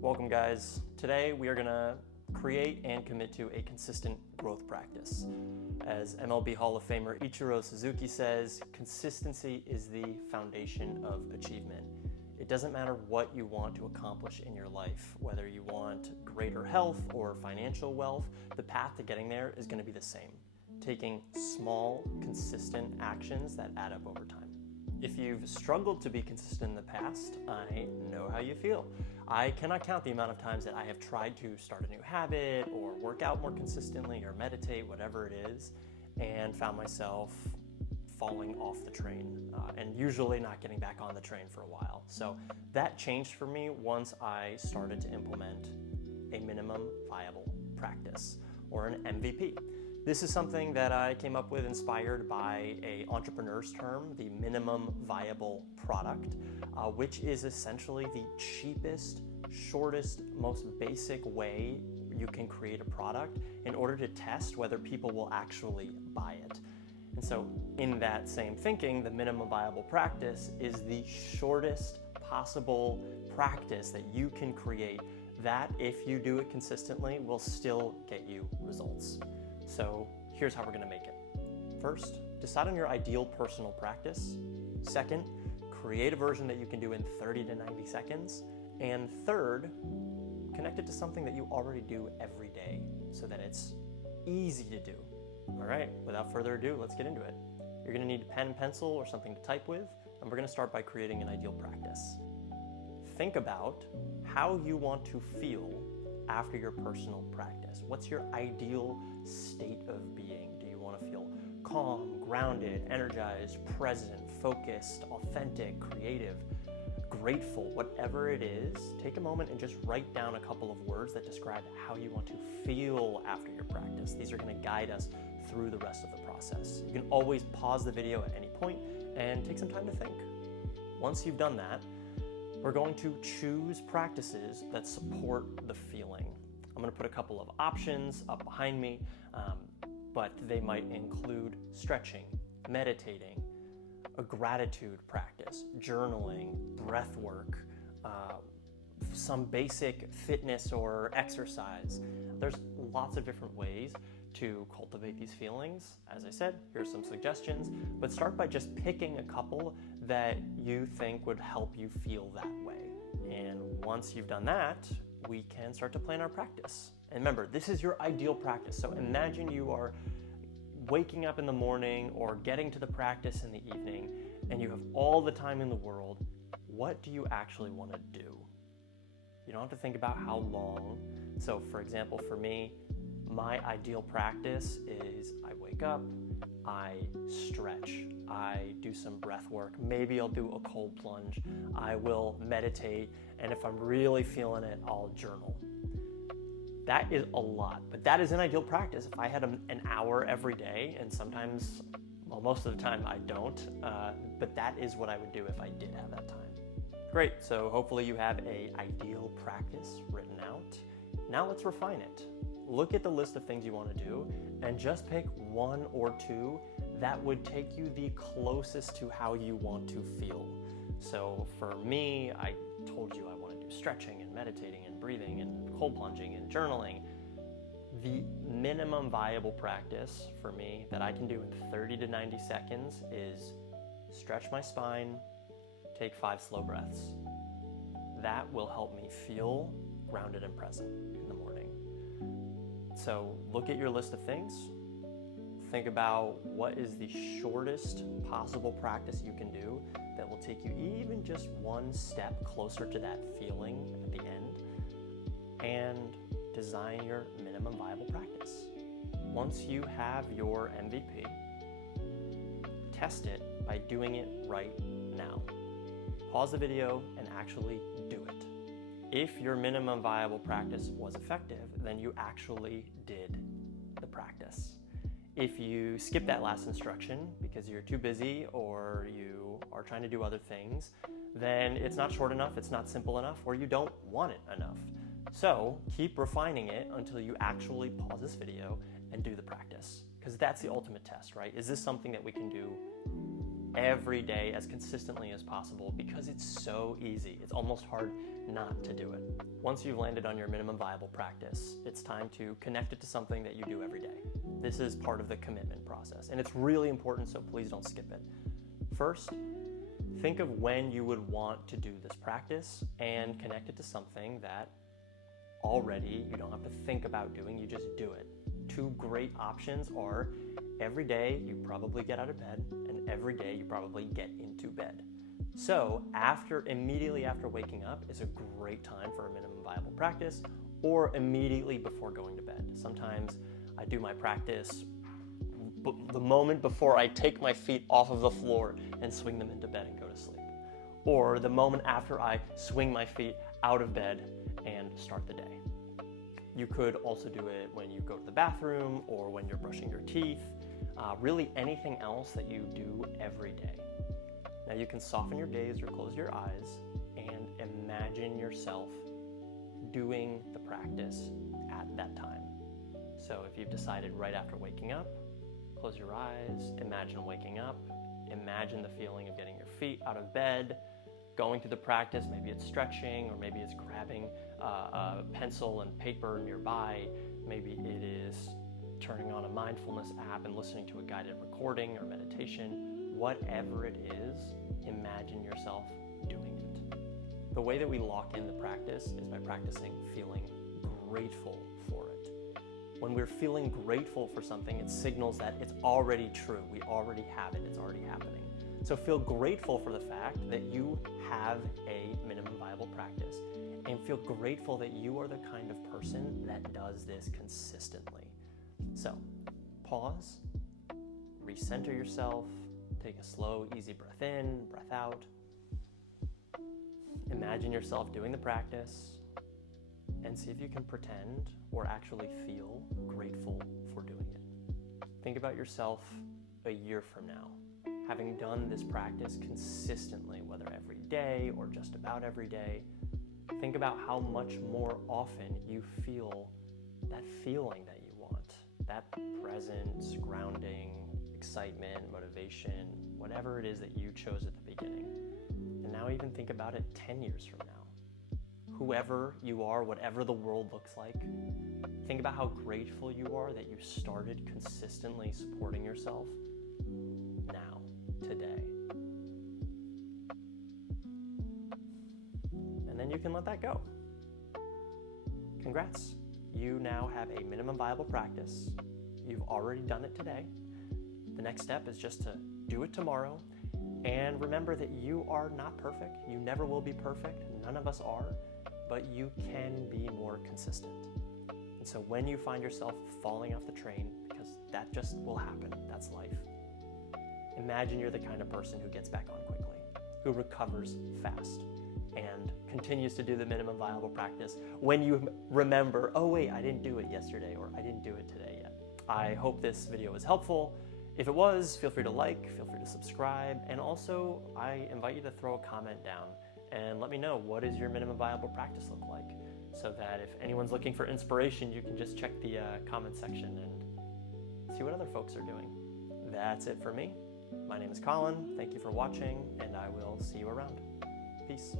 Welcome guys. Today we are going to create and commit to a consistent growth practice. As MLB Hall of Famer Ichiro Suzuki says, consistency is the foundation of achievement. It doesn't matter what you want to accomplish in your life, whether you want greater health or financial wealth, the path to getting there is going to be the same. Taking small, consistent actions that add up over time. If you've struggled to be consistent in the past, I know how you feel. I cannot count the amount of times that I have tried to start a new habit or work out more consistently or meditate, whatever it is, and found myself falling off the train and usually not getting back on the train for a while. So that changed for me once I started to implement a minimum viable practice, or an MVP. This is something that I came up with inspired by an entrepreneur's term, the minimum viable product, which is essentially the cheapest, shortest, most basic way you can create a product in order to test whether people will actually buy it. And so in that same thinking, the minimum viable practice is the shortest possible practice that you can create that, if you do it consistently, will still get you results. So here's how we're going to make it. First, decide on your ideal personal practice. Second, create a version that you can do in 30 to 90 seconds. And third, connect it to something that you already do every day so that it's easy to do. All right, without further ado, let's get into it. You're going to need a pen and pencil or something to type with, and we're going to start by creating an ideal practice. Think about how you want to feel after your personal practice. What's your ideal state of being? Do you want to feel calm, grounded, energized, present, focused, authentic, creative, grateful? Whatever it is, take a moment and just write down a couple of words that describe how you want to feel after your practice. These are going to guide us through the rest of the process. You can always pause the video at any point and take some time to think. Once you've done that, we're going to choose practices that support the feeling. I'm going to put a couple of options up behind me, but they might include stretching, meditating, a gratitude practice, journaling, breath work, some basic fitness or exercise. There's lots of different ways to cultivate these feelings. As I said, here's some suggestions, but start by just picking a couple that you think would help you feel that way. And once you've done that, we can start to plan our practice. And remember, this is your ideal practice. So imagine you are waking up in the morning or getting to the practice in the evening, and you have all the time in the world. What do you actually want to do? You don't have to think about how long. So for example, for me, my ideal practice is I wake up, I stretch, I do some breath work, maybe I'll do a cold plunge, I will meditate, and if I'm really feeling it, I'll journal. That is a lot, but that is an ideal practice. If I had an hour every day, and sometimes, well, most of the time I don't, but that is what I would do if I did have that time. Great, so hopefully you have an ideal practice written out. Now let's refine it. Look at the list of things you want to do and just pick one or two that would take you the closest to how you want to feel. So for me, I told you I want to do stretching and meditating and breathing and cold plunging and journaling. The minimum viable practice for me that I can do in 30 to 90 seconds is stretch my spine, take 5 slow breaths. That will help me feel grounded and present in the morning. So look at your list of things. Think about what is the shortest possible practice you can do that will take you even just one step closer to that feeling at the end, and design your minimum viable practice. Once you have your MVP, test it by doing it right now. Pause the video and actually do it. If your minimum viable practice was effective, then you actually did the practice. If you skip that last instruction because you're too busy or you are trying to do other things, then it's not short enough, it's not simple enough, or you don't want it enough. So keep refining it until you actually pause this video and do the practice, because that's the ultimate test, right? Is this something that we can do every day as consistently as possible because it's so easy. It's almost hard not to do it. Once you've landed on your minimum viable practice, it's time to connect it to something that you do every day. This is part of the commitment process, and it's really important, so please don't skip it. First, think of when you would want to do this practice and connect it to something that already you don't have to think about doing, you just do it. Two great options are every day you probably get out of bed and every day you probably get into bed. So immediately after waking up is a great time for a minimum viable practice, or immediately before going to bed. Sometimes I do my practice the moment before I take my feet off of the floor and swing them into bed and go to sleep. Or the moment after I swing my feet out of bed and start the day. You could also do it when you go to the bathroom or when you're brushing your teeth, really anything else that you do every day. Now you can soften your gaze or close your eyes and imagine yourself doing the practice at that time. So if you've decided right after waking up, close your eyes, imagine waking up, imagine the feeling of getting your feet out of bed, going through the practice. Maybe it's stretching, or maybe it's grabbing a pencil and paper nearby. Maybe it is turning on a mindfulness app and listening to a guided recording or meditation. Whatever it is, imagine yourself doing it. The way that we lock in the practice is by practicing feeling grateful for it. When we're feeling grateful for something, it signals that it's already true. We already have it. It's already happening. So feel grateful for the fact that you have a minimum viable practice, and feel grateful that you are the kind of person that does this consistently. So pause, recenter yourself, take a slow, easy breath in, breath out. Imagine yourself doing the practice and see if you can pretend or actually feel grateful for doing it. Think about yourself a year from now, having done this practice consistently, whether every day or just about every day. Think about how much more often you feel that feeling that you want, that presence, grounding, excitement, motivation, whatever it is that you chose at the beginning. And now even think about it 10 years from now. Whoever you are, whatever the world looks like, think about how grateful you are that you started consistently supporting yourself now, today. And then you can let that go. Congrats. You now have a minimum viable practice. You've already done it today. The next step is just to do it tomorrow. And remember that you are not perfect. You never will be perfect. None of us are. But you can be more consistent. And so when you find yourself falling off the train, because that just will happen, that's life, imagine you're the kind of person who gets back on quickly, who recovers fast, and continues to do the minimum viable practice when you remember, oh wait, I didn't do it yesterday, or I didn't do it today yet. I hope this video was helpful. If it was, feel free to like, feel free to subscribe, and also I invite you to throw a comment down and let me know, what does your minimum viable practice look like? So that if anyone's looking for inspiration, you can just check the comment section and see what other folks are doing. That's it for me. My name is Colin. Thank you for watching, and I will see you around. Peace.